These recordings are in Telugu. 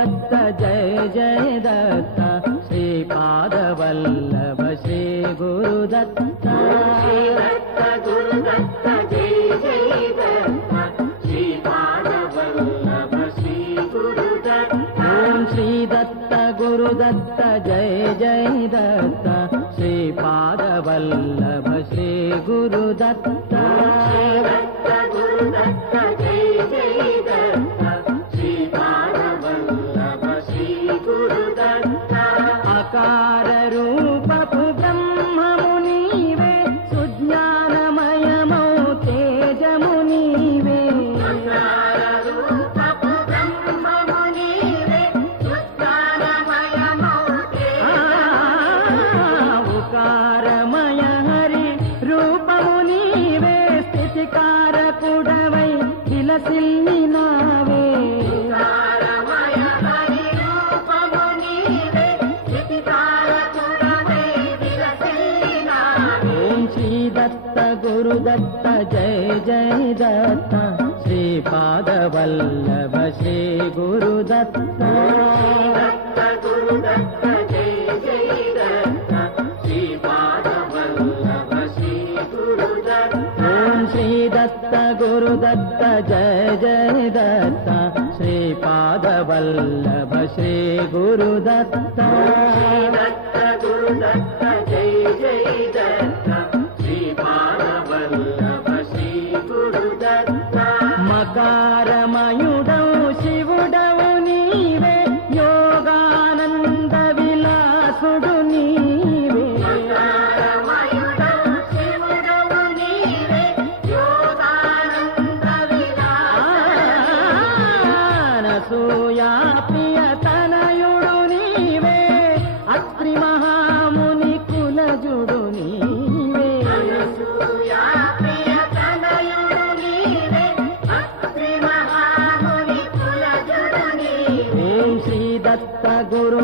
दत्त जय जय दत्त। श्रीपादवल्लभ श्री गुरुदत्त। श्रीपाद वल्लभ श्री गुरुदत्त। ॐ श्री गुरुदत्त जय जय दत्त। श्रीपाद वल्लभ श्री गुरुदत्त। रूपा గురుదత్త జయ జయ దత్త శ్రీపాదవల్లభ శ్రీ గురుదత్త గురుదత్త జై జై దత్త శ్రీపాదవల్లభ శ్రీ గురుదత్త శ్రీ దత్త గురుదత్త జయ జయ దత్త శ్రీపాదవల్లభ శ్రీ గురుదత్త దత్త గురుదత్త का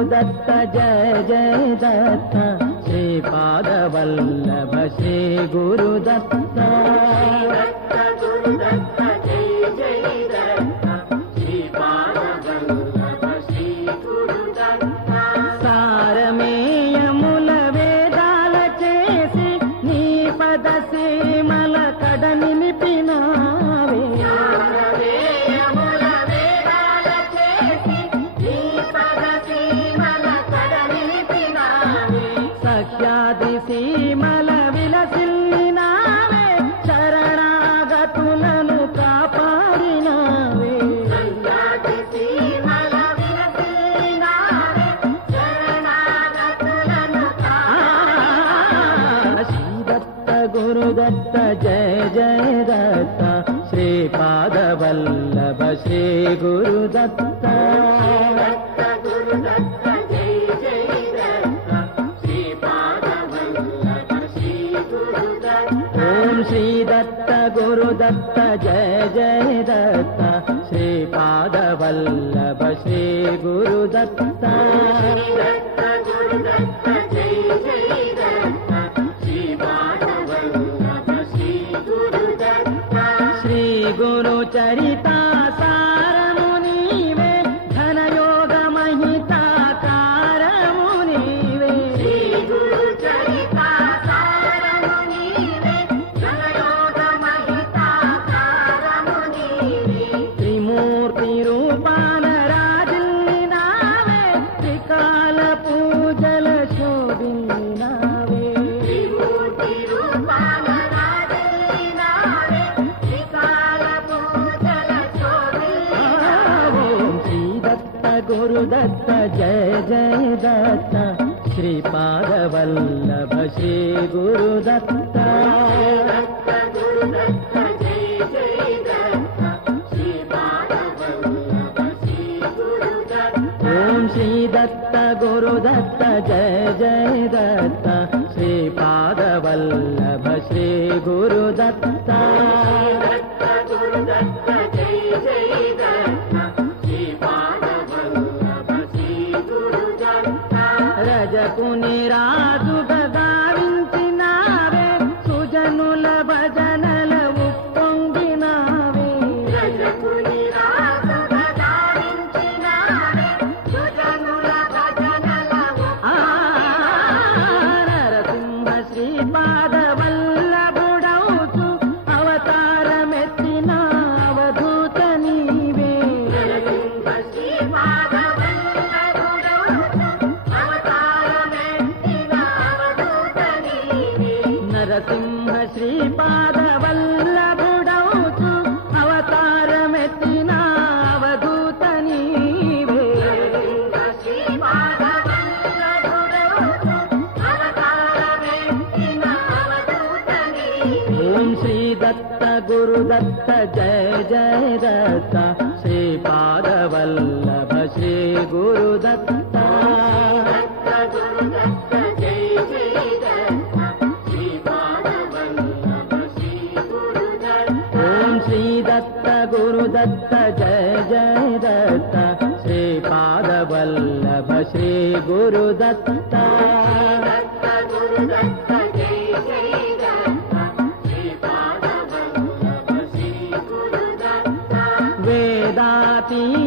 గురు దత్త జయ జయ దత్త. శ్రీపాదవల్లభ దత్త జయ జయ దత్త శ్రీపాదవల్లభ శ్రీ గురు దత్త శ్రీ ఓం శ్రీ దత్త గురు దత్త జయ జయ దత్త శ్రీపాదవల్లభ శ్రీ గురు దత్త శ్రీ గురు చరిత దత్త గురు దత్త జయ జయ దత్త శ్రీపాదవల్లభ శ్రీ గురు దత్త దత్త గురుదత్త జై జై దత్త శ్రీపాదవల్లభ ज पुरा రథ జయ జయ రథ. శ్రీ పాదవల్లభ శ్రీ గురుదత్త. దత్త గురుదత్త జయ జయ దత్త శ్రీ పాదవల్లభ శ్రీ గురుదత్త గురుదత్త. ती